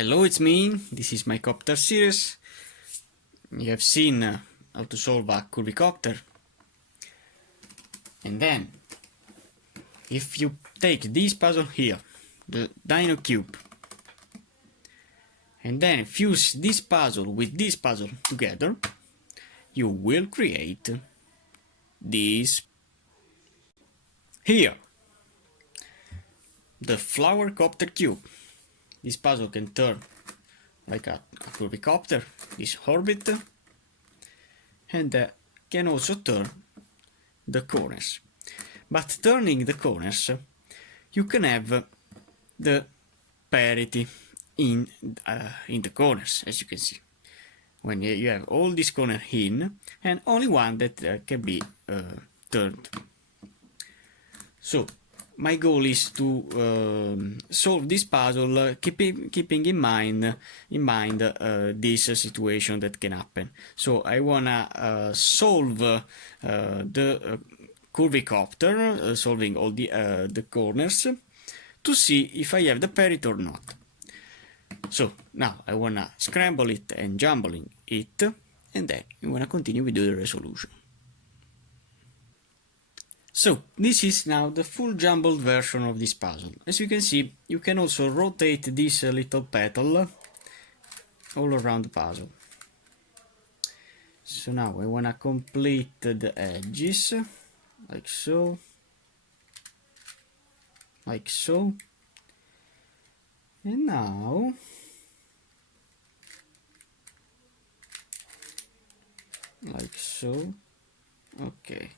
Hello, it's me. This is my copter series. You have seen how to solve a curvy copter. And then, if you take this puzzle here, the Dino Cube, and then fuse this puzzle with this puzzle together, you will create this here, the Flower Copter Cube. This puzzle can turn like a curvy copter, this orbit, and can also turn the corners. But turning the corners, you can have the parity in the corners, as you can see. When you have all these corners in, and only one that can be turned. So my goal is to solve this puzzle, keeping in mind this situation that can happen. So I wanna solve the curvy copter, solving all the corners, to see if I have the parity or not. So now I wanna scramble it and jumbling it, and then I wanna continue with the resolution. So this is now the full jumbled version of this puzzle. As you can see, you can also rotate this little petal all around the puzzle. So now I wanna complete the edges, like so, and now like so. Okay.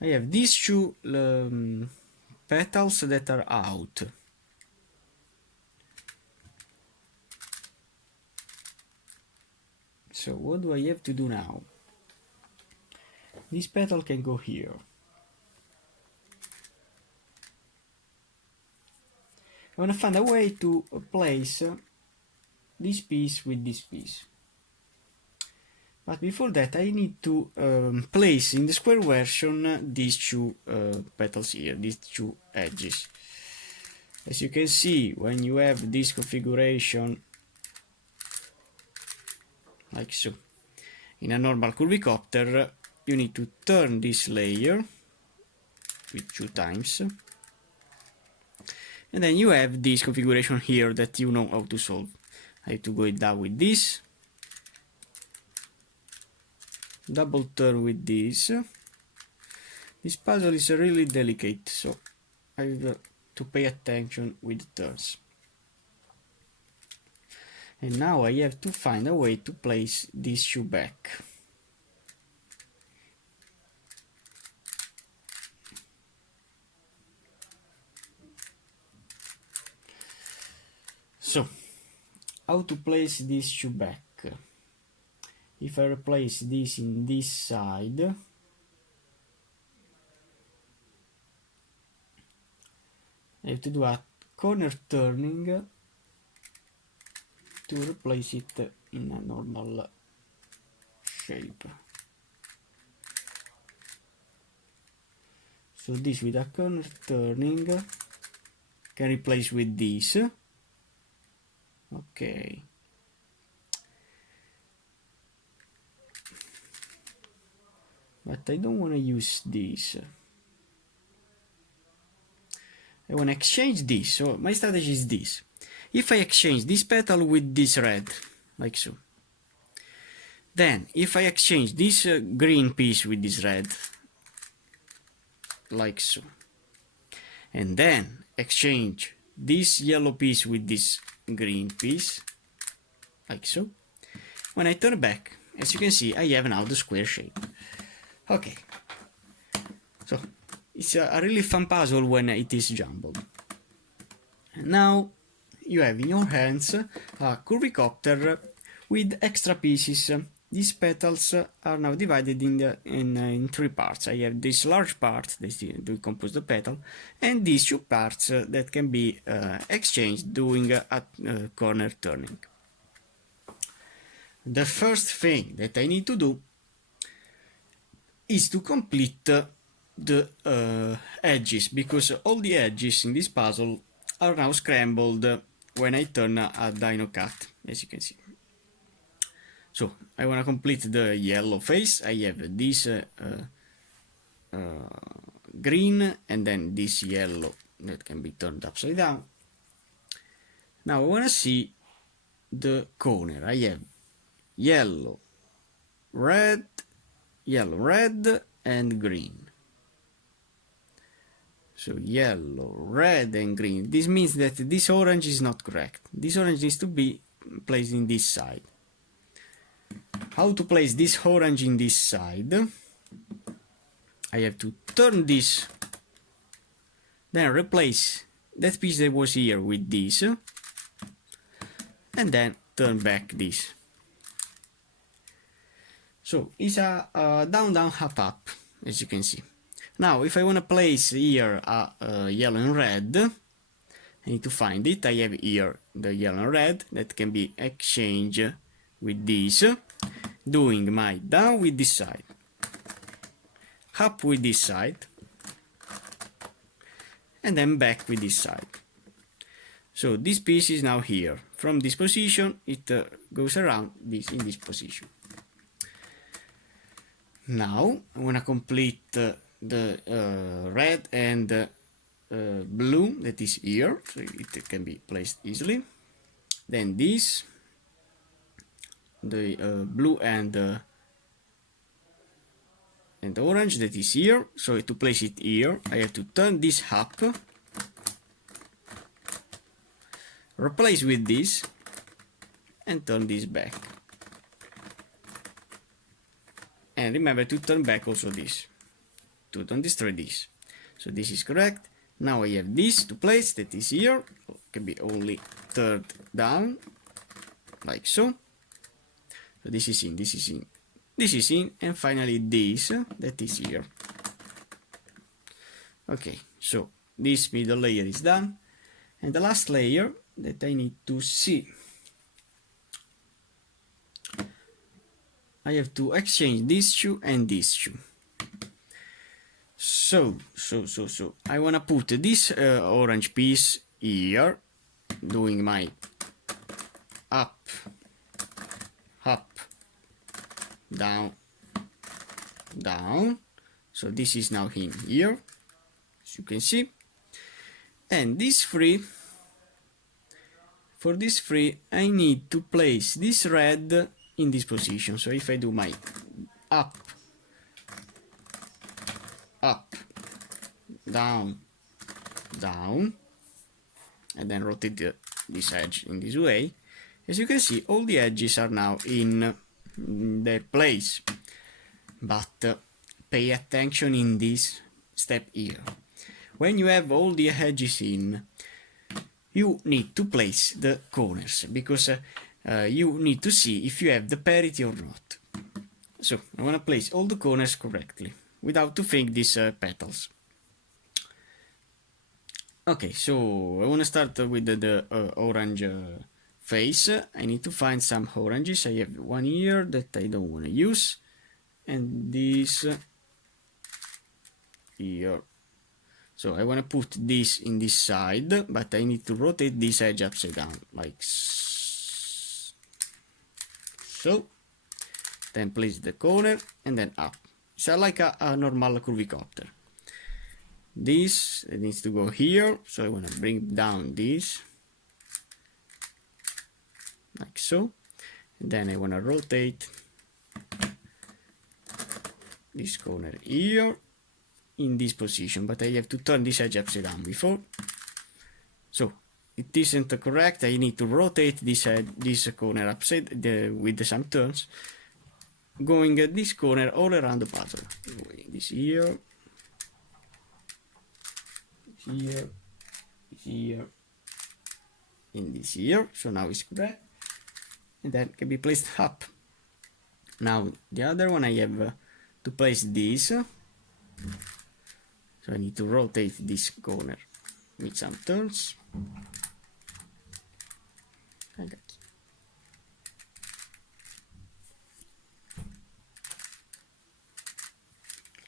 I have these two petals that are out. So what do I have to do now? This petal can go here. I want to find a way to place this piece with this piece. But before that, I need to place in the square version these two petals here, these two edges. As you can see, when you have this configuration, like so, in a normal curvy copter, you need to turn this layer with 2 times. And then you have this configuration here that you know how to solve. I have to go down with this. Double turn with this. This puzzle is really delicate, so I have to pay attention with the turns. And now I have to find a way to place this shoe back. So, how to place this shoe back? If I replace this in this side, I have to do a corner turning to replace it in a normal shape. So this with a corner turning can replace with this. Okay. But I don't want to use this. I want to exchange this. So my strategy is this. If I exchange this petal with this red, like so, then if I exchange this green piece with this red, like so, and then exchange this yellow piece with this green piece, like so, when I turn back, as you can see, I have now the square shape. Okay, so it's a really fun puzzle when it is jumbled. Now you have in your hands a curvy copter with extra pieces. These petals are now divided in 3 parts. I have this large part that compose the petal, and these 2 parts that can be exchanged doing a corner turning. The first thing that I need to do is to complete the edges, because all the edges in this puzzle are now scrambled when I turn a Dino Cut, as you can see. So I want to complete the yellow face. I have this green and then this yellow that can be turned upside down. Now I want to see the corner. I have yellow, red, and green. So yellow, red and green. This means that this orange is not correct. This orange needs to be placed in this side. How to place this orange in this side? I have to turn this, then replace that piece that was here with this, and then turn back this. So it's a down, down, up, up, as you can see. Now, if I want to place here a yellow and red, I need to find it. I have here the yellow and red that can be exchanged with this, doing my down with this side, up with this side, and then back with this side. So this piece is now here. From this position, it goes around this in this position. Now I want to complete the red and blue that is here, so it can be placed easily. Then this, the blue and orange that is here. So to place it here, I have to turn this up, replace with this, and turn this back. And remember to turn back also this, to don't destroy this. So this is correct. Now I have this to place that is here, can be only turned down, like so. So this is in, this is in, this is in, and finally this that is here. Okay, so this middle layer is done, and the last layer that I need to see, I have to exchange these two and these two. So I want to put this orange piece here, doing my up, down, down. So this is now in here, as you can see. And this three, for this three, I need to place this red in this position. So if I do my up, down, down, and then rotate this edge in this way, as you can see, all the edges are now in their place. But pay attention in this step here. When you have all the edges in, you need to place the corners, because you need to see if you have the parity or not. So I want to place all the corners correctly without to think these petals. Okay, so I want to start with the orange face. I need to find some oranges. I have one here that I don't want to use, and this here. So I want to put this in this side, but I need to rotate this edge upside down, like so. Then place the corner and then up. It's like a normal curvy copter. This needs to go here, so I want to bring down this, like so. And then I want to rotate this corner here in this position, but I have to turn this edge upside down before. So it isn't correct. I need to rotate this corner upside with some turns, going this corner all around the puzzle. This here, here, here, in this here. So now it's correct, and then can be placed up. Now the other one, I have to place this. So I need to rotate this corner with some turns.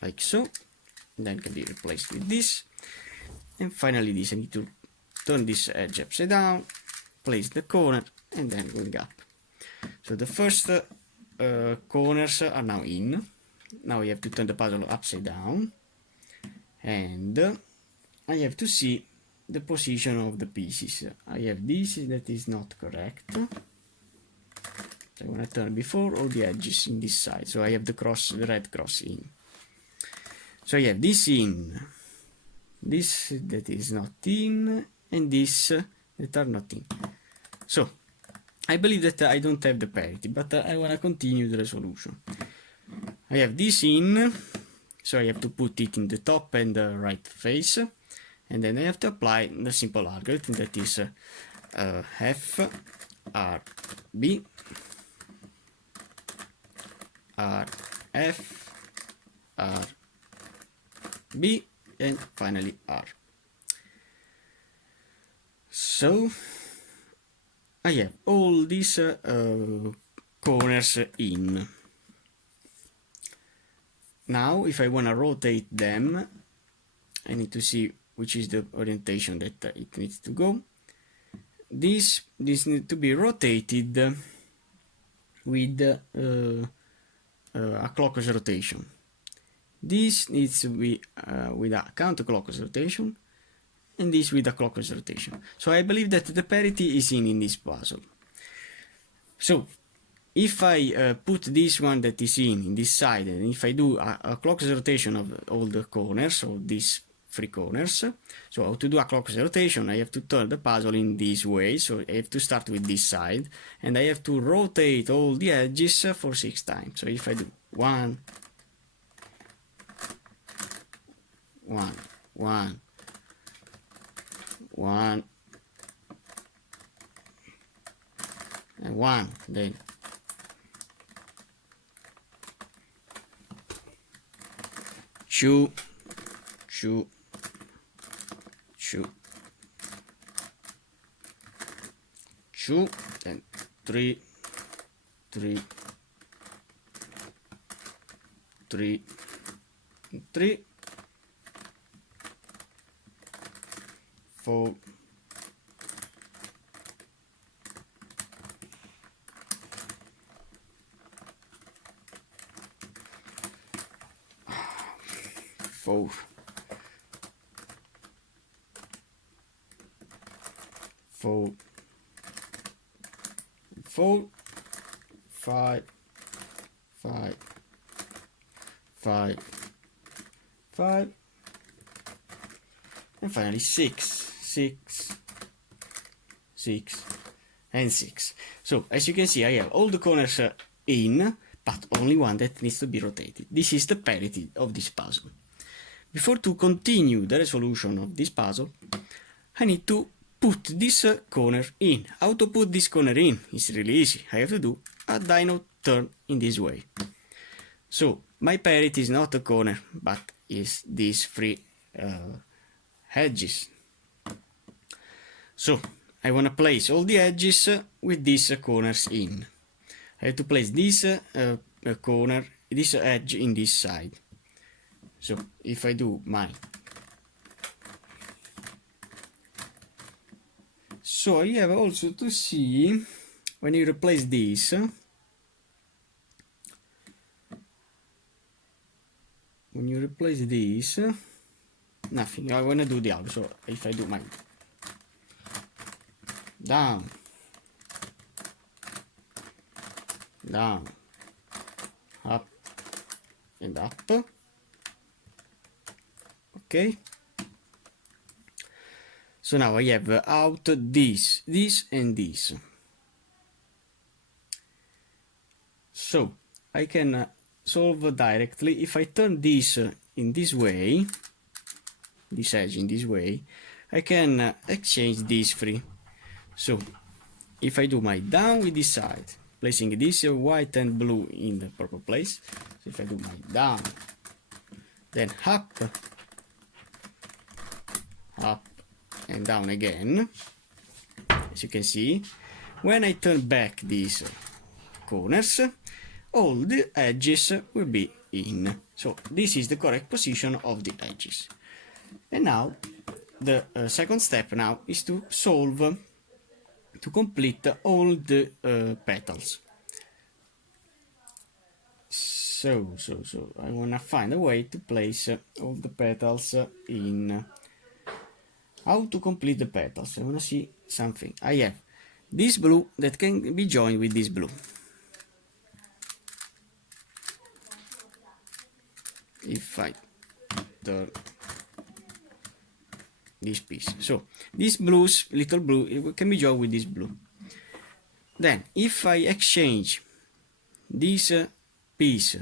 Like so. And then can be replaced with this. And finally this, I need to turn this edge upside down place the corner and then going up. So the first corners are now in. Now I have to turn the puzzle upside down, and I have to see the position of the pieces. I have this that is not correct. I want to turn before all the edges in this side, so I have the red cross in. So I have this in, this that is not in, and this that are not in. So I believe that I don't have the parity, but I want to continue the resolution. I have this in, so I have to put it in the top and the right face, and then I have to apply the simple algorithm that is F, R, B, R, F, R, B, and finally R. So I have all these corners in. Now if I want to rotate them, I need to see which is the orientation that it needs to go. This needs to be rotated with a clockwise rotation. This needs to be with a counterclockwise rotation, and this with a clockwise rotation. So I believe that the parity is in this puzzle. So if I put this one that is in this side, and if I do a clockwise rotation of all the corners, or these 3 corners, so to do a clockwise rotation I have to turn the puzzle in this way, so I have to start with this side, and I have to rotate all the edges for 6 times. So if I do 1, 1, 1, 1, and 1, then 2, 2, 2, 2, then 3, 3, 3, 3, 4, 4, 4, 4, 5, 5, 5, 5, and finally 6, 6, 6, and 6. So as you can see, I have all the corners in, but only one that needs to be rotated. This is the parity of this puzzle. Before to continue the resolution of this puzzle, I need to put this corner in. How to put this corner in? It's really easy. I have to do a Dino turn in this way. So my parity is not a corner, but is these 3 edges. So I want to place all the edges with these corners in. I have to place this corner, this edge in this side. So if I do my, so you have also to see when you replace this, nothing. I want to do the out. So if I do my down, down, up, and up. Okay. So now I have out this, and this. So I can solve directly. If I turn this in this way, this edge in this way, I can exchange these 3. So if I do my down with this side, placing this white and blue in the purple place. So if I do my down, then up, up, and down again, as you can see, when I turn back these corners, all the edges will be in. So this is the correct position of the edges. And now the second step now is to solve to complete all the petals. So I wanna find a way to place all the petals in. How to complete the petals? I wanna see something. I have this blue that can be joined with this blue. If I turn this piece, so this blues, little blue, it can be joined with this blue. Then if I exchange this piece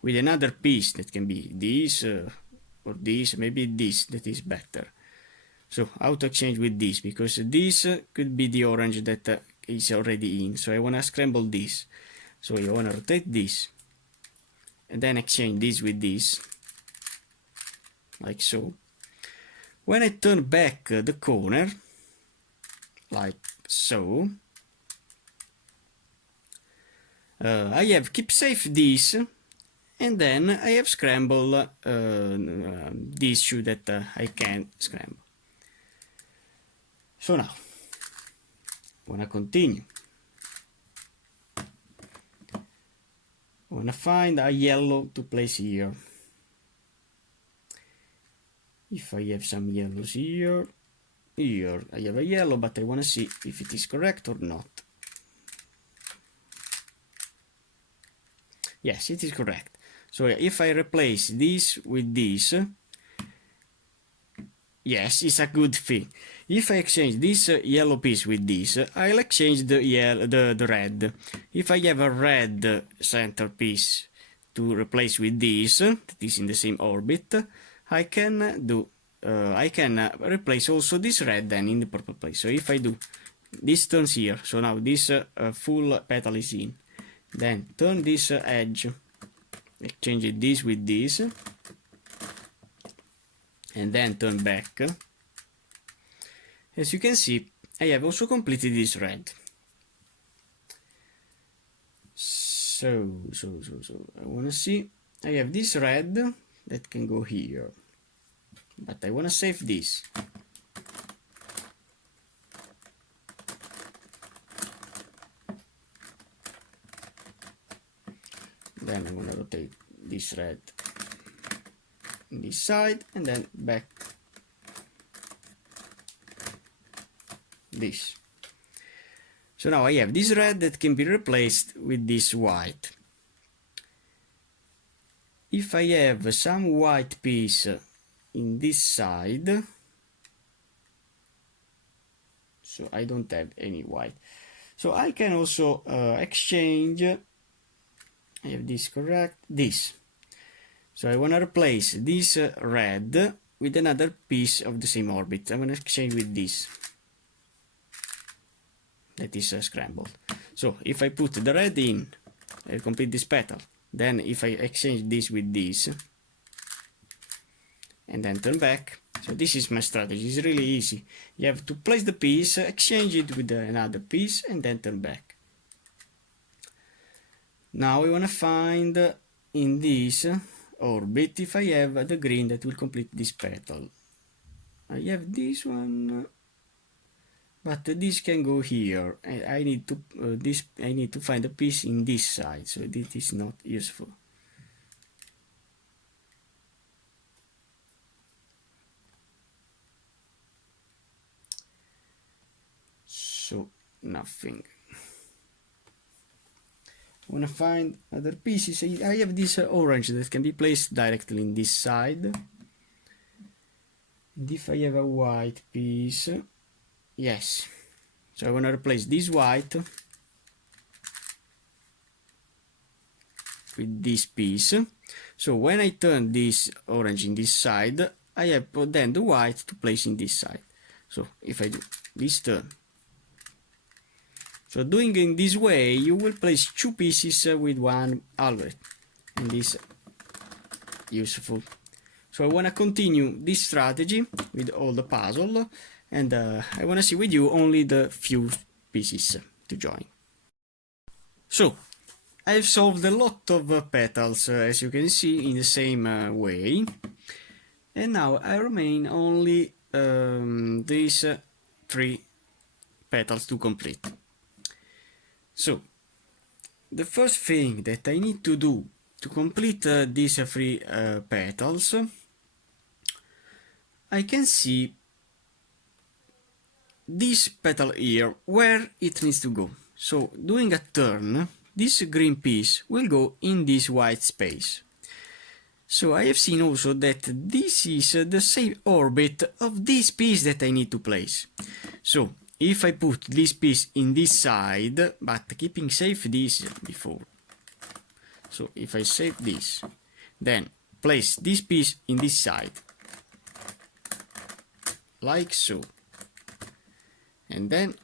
with another piece that can be this or this, maybe this, that is better. So how to exchange with this, because this could be the orange that is already in, so I want to scramble this. So I want to rotate this and then exchange this with this, like so. When I turn back the corner, like so, I have keep safe this, and then I have scramble this shoe that I can scramble. So now, I wanna continue. I wanna find a yellow to place here. If I have some yellows here, I have a yellow, but I wanna see if it is correct or not. Yes, it is correct. So if I replace this with this, yes, it's a good thing. If I exchange this yellow piece with this, I'll exchange the red. If I have a red center piece to replace with this, that is in the same orbit, I can do. I can replace also this red then in the purple place. So if I do this turns here, so now this full petal is in. Then turn this edge, exchange this with this, and then turn back. As you can see, I have also completed this red. So I want to see, I have this red that can go here, but I want to save this. Then I'm going to rotate this red on this side and then back this. So now I have this red that can be replaced with this white. If I have some white piece in this side, so I don't have any white, so I can also exchange. I have this correct, this. So I want to replace this red with another piece of the same orbit. I'm going to exchange with this. That is scrambled. So if I put the red in, I complete this petal. Then if I exchange this with this, and then turn back. So this is my strategy. It's really easy. You have to place the piece, exchange it with another piece, and then turn back. Now we want to find in this orbit if I have the green that will complete this petal. I have this one, but this can go here. I need to I need to find a piece in this side, so this is not useful. So nothing. I want to find other pieces. I have this orange that can be placed directly in this side. And if I have a white piece, yes. So I want to replace this white with this piece. So when I turn this orange in this side, I have then the white to place in this side. So if I do this turn, so doing in this way, you will place two pieces with one algorithm, and this is useful. So I want to continue this strategy with all the puzzle, and I want to see with you only the few pieces to join. So I've solved a lot of petals, as you can see, in the same way, and now I remain only these three petals to complete. So the first thing that I need to do to complete these 3 petals, I can see this petal here where it needs to go. So doing a turn, this green piece will go in this white space. So I have seen also that this is the same orbit of this piece that I need to place. So if I put this piece in this side, but keeping safe this before. So if I save this, then place this piece in this side, like so, and then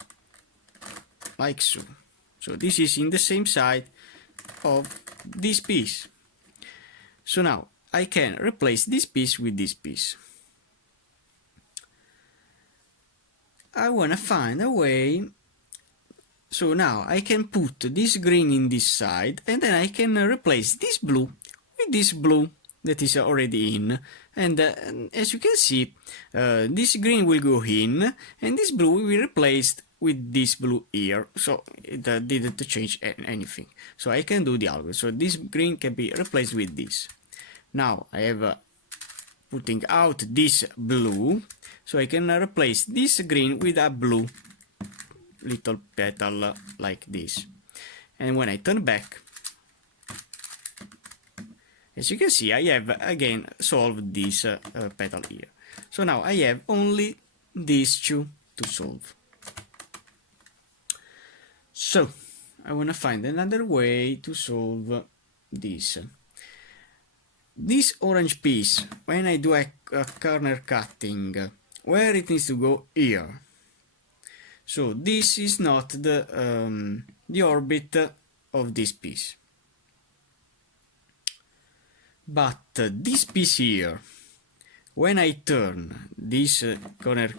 like so. So this is in the same side of this piece. So now I can replace this piece with this piece. I wanna find a way, so now I can put this green in this side, and then I can replace this blue with this blue that is already in, and as you can see, this green will go in, and this blue will be replaced with this blue here, so it didn't change anything. So I can do the algorithm, so this green can be replaced with this. Now I have putting out this blue, so I can replace this green with a blue little petal like this. And when I turn back, as you can see, I have again solved this petal here. So now I have only these 2 to solve. So I want to find another way to solve this. This orange piece, when I do a corner cutting, where it needs to go? Here. So this is not the orbit of this piece. But this piece here, when I turn this corner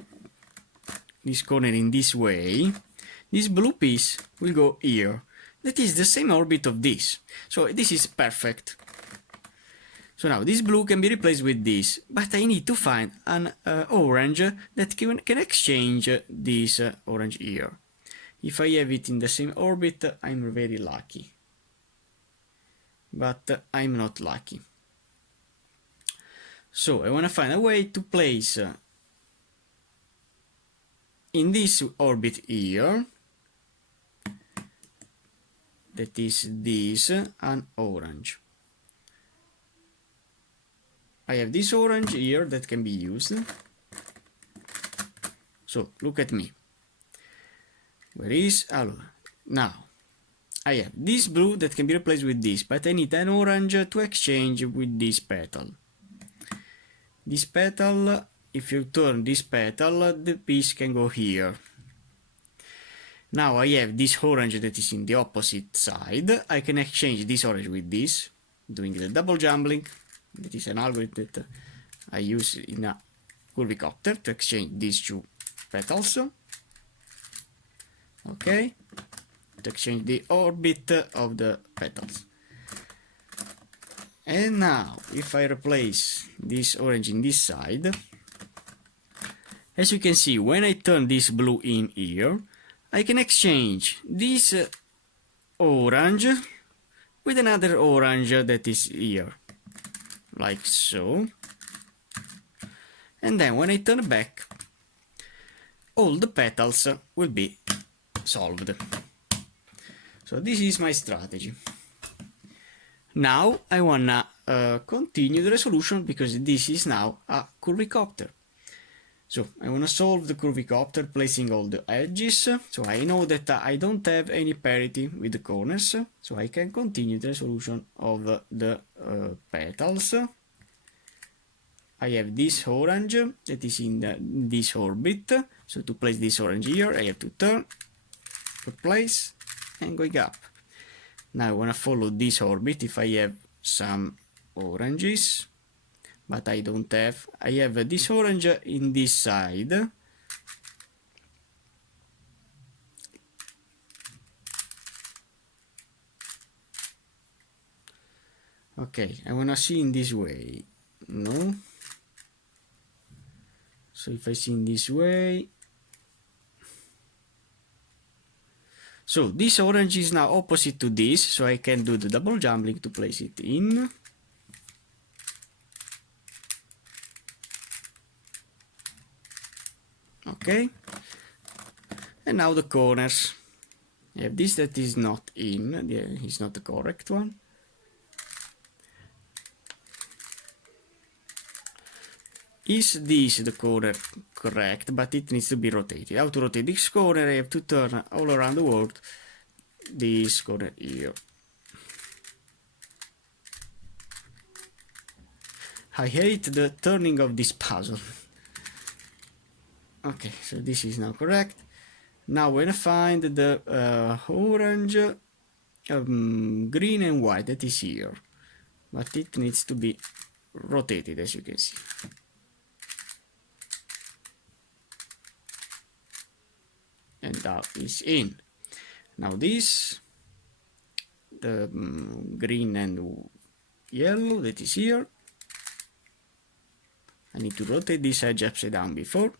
in this way, this blue piece will go here. That is the same orbit of this. So this is perfect. So now this blue can be replaced with this, but I need to find an orange that can exchange this orange here. If I have it in the same orbit, I'm very lucky. But I'm not lucky. So I want to find a way to place in this orbit here, that is this, an orange. I have this orange here that can be used. So look at me. Where is now I have this blue that can be replaced with this, but I need an orange to exchange with this petal. This petal, if you turn this petal, the piece can go here. Now I have this orange that is in the opposite side. I can exchange this orange with this, doing the double jumbling. That is an algorithm that I use in a Curvy Copter to exchange these 2 petals. Okay, to exchange the orbit of the petals. And now, if I replace this orange in this side, as you can see, when I turn this blue in here, I can exchange this orange with another orange that is here. Like so, and then when I turn back, all the petals will be solved. So this is my strategy. Now I wanna continue the resolution, because this is now a Curvy Copter. So I wanna solve the Curvy Copter, placing all the edges. So I know that I don't have any parity with the corners, so I can continue the resolution of the petals. I have this orange that is in this orbit. So to place this orange here, I have to turn, replace, and going up. Now I wanna follow this orbit if I have some oranges. But I don't have. I have this orange in this side. Okay, I wanna see in this way. No. So if I see in this way, So this orange is now opposite to this, so I can do the double jumbling to place it in. Okay, and now the corners. I have this that is not in, is not the correct one. Is this the corner correct, but it needs to be rotated. How to rotate this corner? I have to turn all around the world this corner here. I hate the turning of this puzzle. Okay, so this is now correct. Now when I find the orange, green and white, that is here, but it needs to be rotated, as you can see. And that is in. Now this, the green and yellow, that is here. I need to rotate this edge upside down before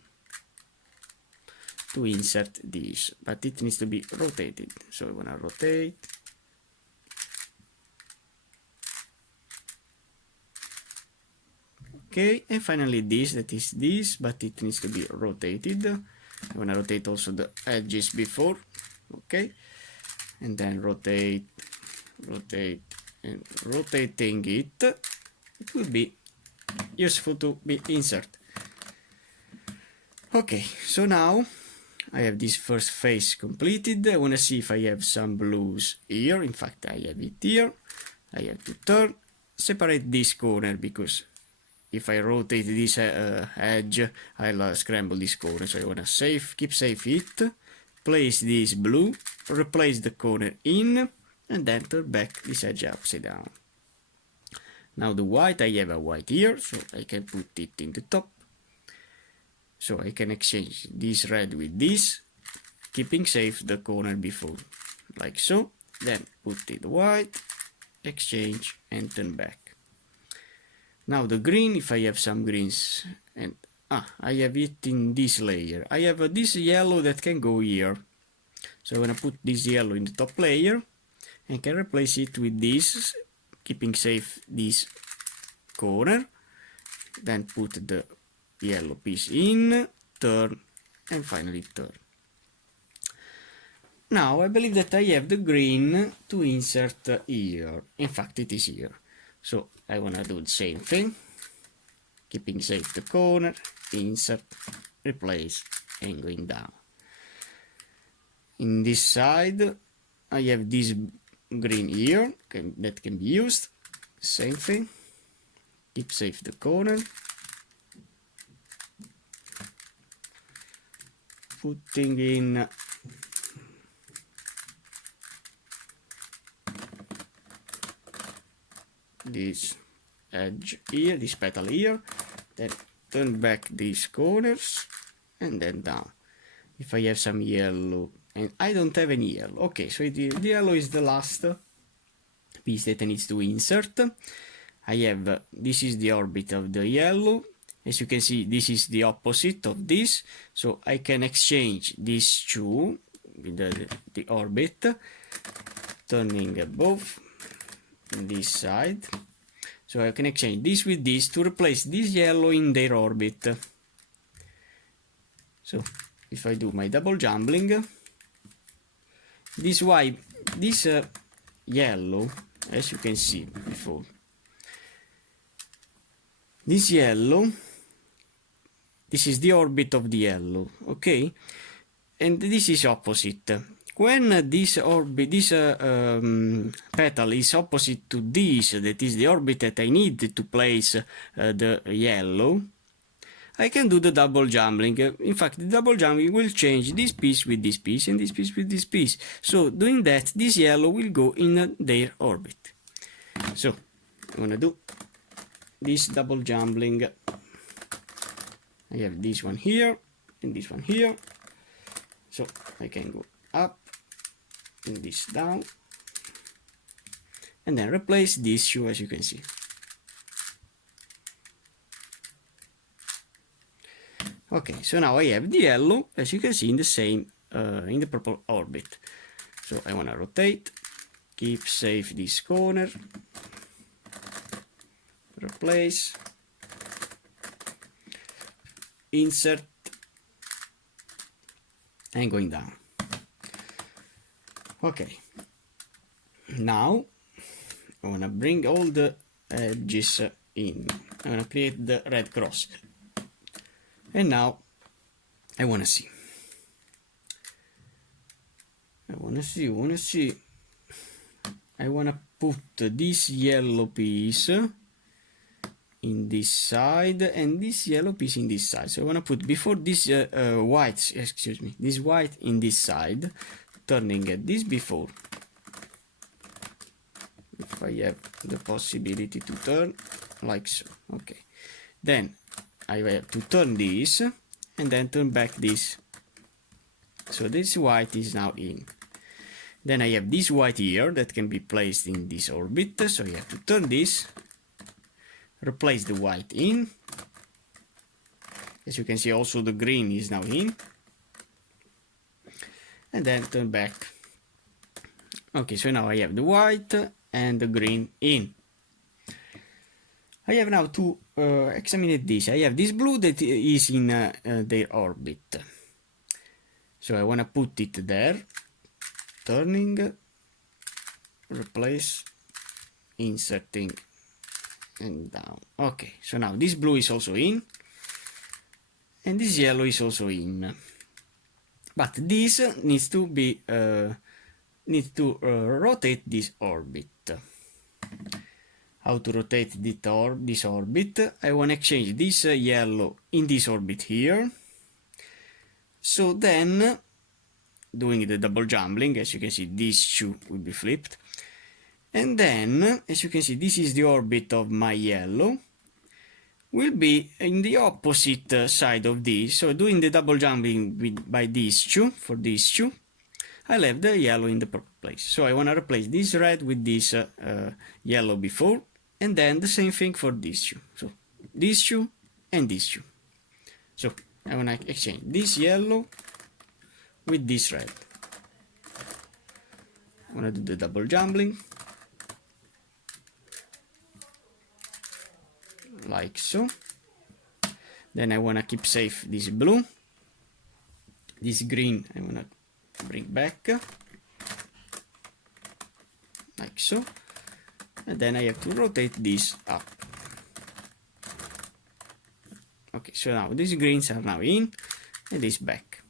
to insert this, but it needs to be rotated. So I'm gonna rotate. Okay, and finally this, that is this, but it needs to be rotated. I'm gonna rotate also the edges before. Okay, and then rotate, rotate, and rotating it, it will be useful to be insert. Okay, so now I have this first face completed. I want to see if I have some blues here. In fact, I have it here. I have to turn, separate this corner, because if I rotate this edge, I'll scramble this corner. So I want to keep safe it, place this blue, replace the corner in, and then turn back this edge upside down. Now the white, I have a white here, so I can put it in the top. So I can exchange this red with this, keeping safe the corner before, like so. Then put it white, exchange, and turn back. Now the green, if I have some greens, and I have it in this layer. I have this yellow that can go here. So I'm gonna put this yellow in the top layer, and can replace it with this, keeping safe this corner. Then put the yellow piece in, turn, and finally turn. Now I believe that I have the green to insert here. In fact, it is here. So I want to do the same thing, keeping safe the corner, insert, replace, and going down. In this side, I have this green here that can be used. Same thing, keep safe the corner, putting in this edge here, this petal here, then turn back these corners and then down. If I have some yellow, and I don't have any yellow, okay, so the yellow is the last piece that I need to insert. I have, this is the orbit of the yellow. As you can see, this is the opposite of this, so I can exchange these two with the orbit, turning both this side. So I can exchange this with this to replace this yellow in their orbit. So if I do my double jumbling, this yellow, as you can see before, this yellow, this is the orbit of the yellow, okay, and this is opposite. When this orbit, this petal is opposite to this, that is the orbit that I need to place the yellow, I can do the double jumbling. In fact, the double jumbling will change this piece with this piece and this piece with this piece. So doing that, this yellow will go in their orbit. So I'm gonna do this double jumbling. I have this one here and this one here, so I can go up and this down, and then replace this shoe, as you can see. Okay, so now I have the yellow, as you can see, in the same in the purple orbit. So I want to rotate, keep safe this corner, replace, insert, and going down. Okay, now I want to bring all the edges in. I want to create the red cross, and now I want to see. I want to put this yellow piece in this side and this yellow piece in this side. So I want to put before this white, excuse me, this white in this side, turning this before. If I have the possibility to turn like so. Okay. Then I have to turn this and then turn back this. So this white is now in. Then I have this white here that can be placed in this orbit. So I have to turn this, replace the white in. As you can see, also the green is now in. And then turn back. Okay, so now I have the white and the green in. I have now to examine this. I have this blue that is in their orbit. So I want to put it there. Turning, replace, inserting, and down. Okay, so now this blue is also in, and this yellow is also in. But this needs to be rotate this orbit. How to rotate this orbit? I want to exchange this yellow in this orbit here. So then, doing the double jumbling, as you can see, these two will be flipped. And then, as you can see, this is the orbit of my yellow, will be in the opposite side of this. So doing the double jumbling by these two, for these two, I'll have the yellow in the proper place. So I want to replace this red with this yellow before, and then the same thing for these two. So these two and these two. So I want to exchange this yellow with this red. I want to do the double jumbling. Like so. Then I want to keep safe this blue. This green I want to bring back. Like so. And then I have to rotate this up. Okay, so now these greens are now in and this back.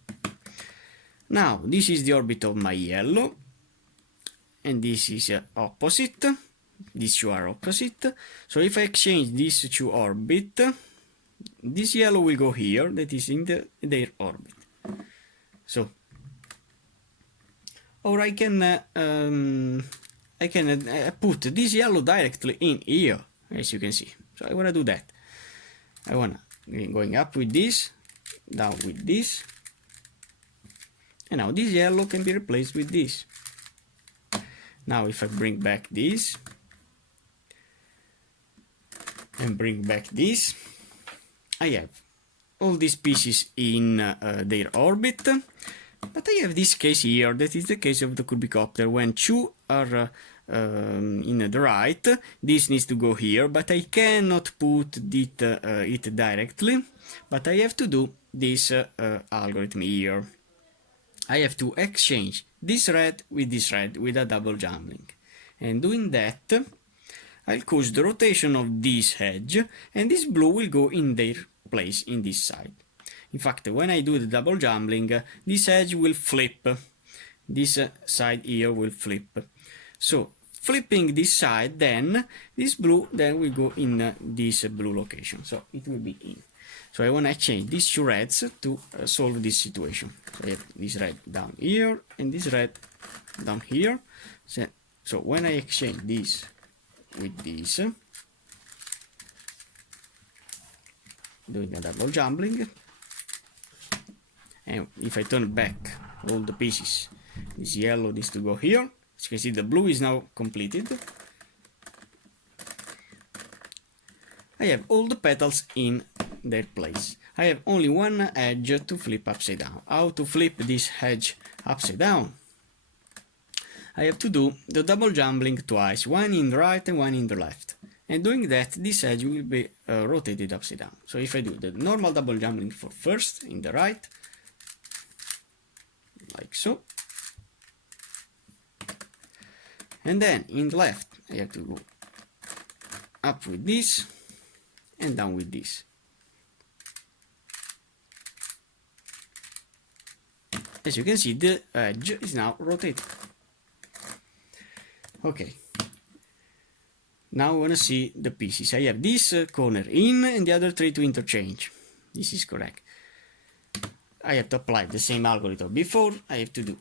Now this is the orbit of my yellow and this is opposite. These two are opposite. So if I exchange these two orbit, this yellow will go here, that is in their orbit. So, or I can put this yellow directly in here, as you can see. So I want to do that. I want to going up with this, down with this, and now this yellow can be replaced with this. Now if I bring back this and bring back this, I have all these pieces in their orbit, but I have this case here, that is the case of the Curvy Copter. When two are in the right, this needs to go here, but I cannot put it directly, but I have to do this algorithm here. I have to exchange this red with a double jumbling, and doing that I'll cause the rotation of this edge, and this blue will go in their place in this side. In fact, when I do the double jumbling, this edge will flip, this side here will flip. So flipping this side, then this blue then will go in this blue location, so it will be in. So I want to change these two reds to solve this situation. So I have this red down here and this red down here. So when I exchange this with this, doing a double jumbling, and if I turn back all the pieces, this yellow needs to go here. As you can see, the blue is now completed. I have all the petals in their place. I have only one edge to flip upside down. How to flip this edge upside down? I have to do the double jumbling twice, one in the right and one in the left. And doing that, this edge will be rotated upside down. So if I do the normal double jumbling for first in the right, like so, and then in the left I have to go up with this and down with this. As you can see, the edge is now rotated. Okay, now I want to see the pieces. I have this corner in and the other three to interchange. This is correct. I have to apply the same algorithm before. I have to do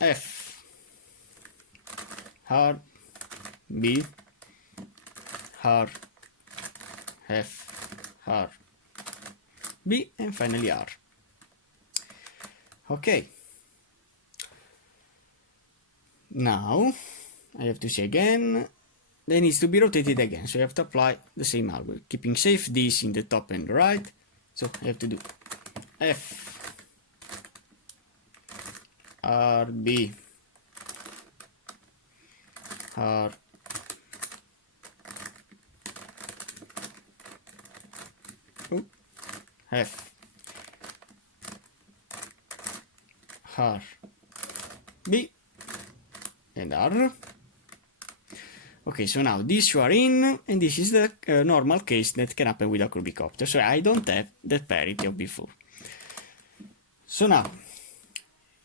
F, R, B, R, F, R, B, and finally R. Okay. Now I have to say again, they needs to be rotated again, so I have to apply the same algorithm, keeping safe this in the top and the right. So I have to do F, R, B, R, F, R, B, and R. Okay, so now this you are in, and this is the normal case that can happen with a Curvy Copter, so I don't have the parity of before. So now,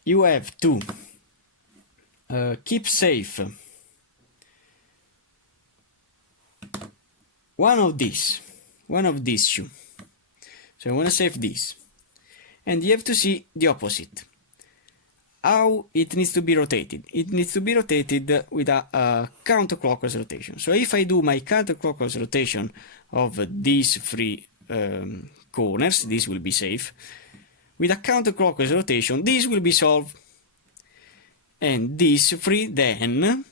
you have to keep safe one of these two. So I want to save this. And you have to see the opposite. How it needs to be rotated. It needs to be rotated with a counterclockwise rotation. So if I do my counterclockwise rotation of these three corners, this will be safe. With a counterclockwise rotation, this will be solved. And these three then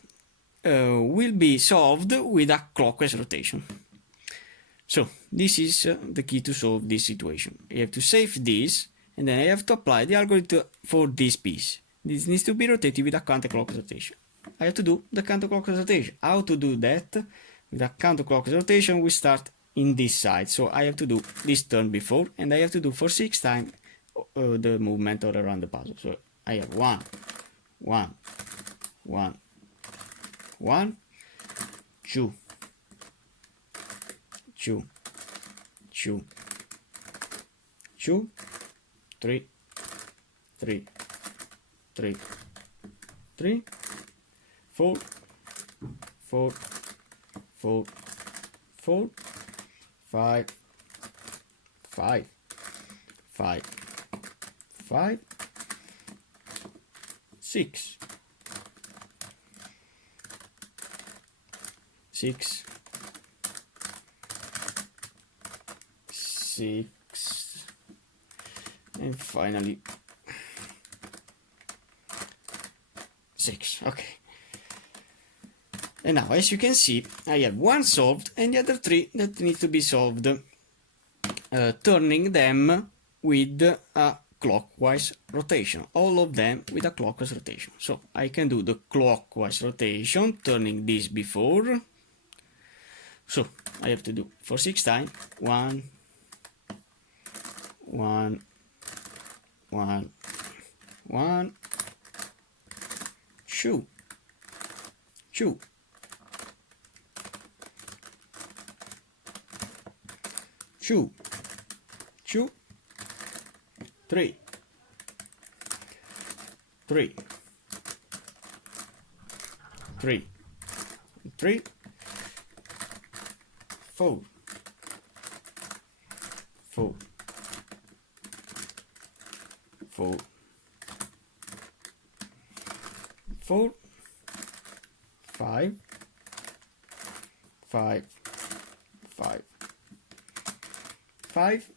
will be solved with a clockwise rotation. So this is the key to solve this situation. You have to save this, and then I have to apply the algorithm for this piece. This needs to be rotated with a counterclockwise rotation. I have to do the counterclockwise rotation. How to do that? With a counterclockwise rotation, we start in this side. So I have to do this turn before, and I have to do for 6 times the movement all around the puzzle. So I have 1, 1, 1, 1, 2, 2, 2, 2, 3, 3, 3, 3, 4, 4, 4, 4, 5, 5, 5, 5, 6, 6, 6, and finally 6. Okay. And now, as you can see, I have one solved and the other 3 that need to be solved, turning them with a clockwise rotation. All of them with a clockwise rotation. So I can do the clockwise rotation, turning this before. So I have to do for 6 times 1, 1, 1, 1, 2, 2, 2, 2, 3, 3, 3, 3, 4, 4, 4, 4, 5, 5, 5, 5,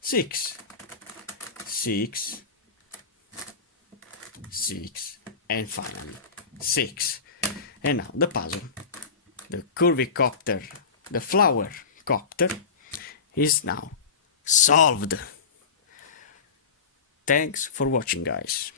6, 6, 6, and finally 6. And now the puzzle, the Curvy Copter, the Flower Copter, is now solved. Thanks for watching, guys.